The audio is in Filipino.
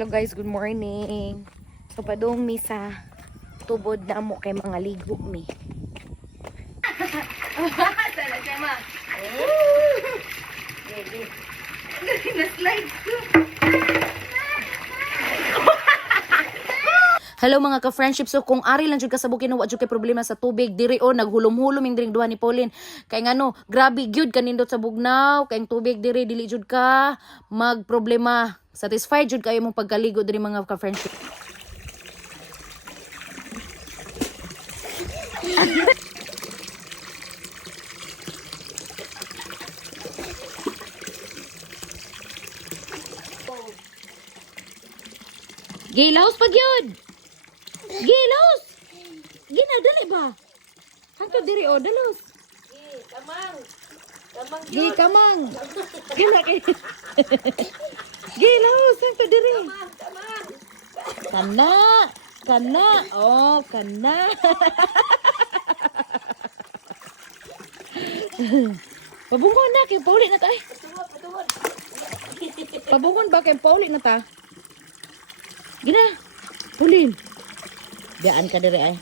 Hello guys, good morning. So padung mi sa tubod na mo kay mga ligo mi. Talaga ma. Na-slide ko. Hello mga ka-friendship. So kung ari lang jud ka sa bukid wa jud kay problema sa tubig diri o naghulom-hulom ing drink duha ni Pauline. Kay ngano, grabe gyud kanindot sa bugnaw, kay ang tubig diri dili jud ka magproblema. Satisfied jud kayo mong pagkaligo diri mga ka-friendship. Gilaos pag yun! Gilaos! Ginadali ba? Hangtod diri o, dalos. Kamang. Kamang Gi kamang. Gila kay. Gilaos, hangtod diri. Kamang. Kana. Kana. Oh, kana. Pabungon na kay Pauline na ta. Patuwad. Pabungon ba kay Pauline na ta? Gina. Pauline. Daan ka diri ay.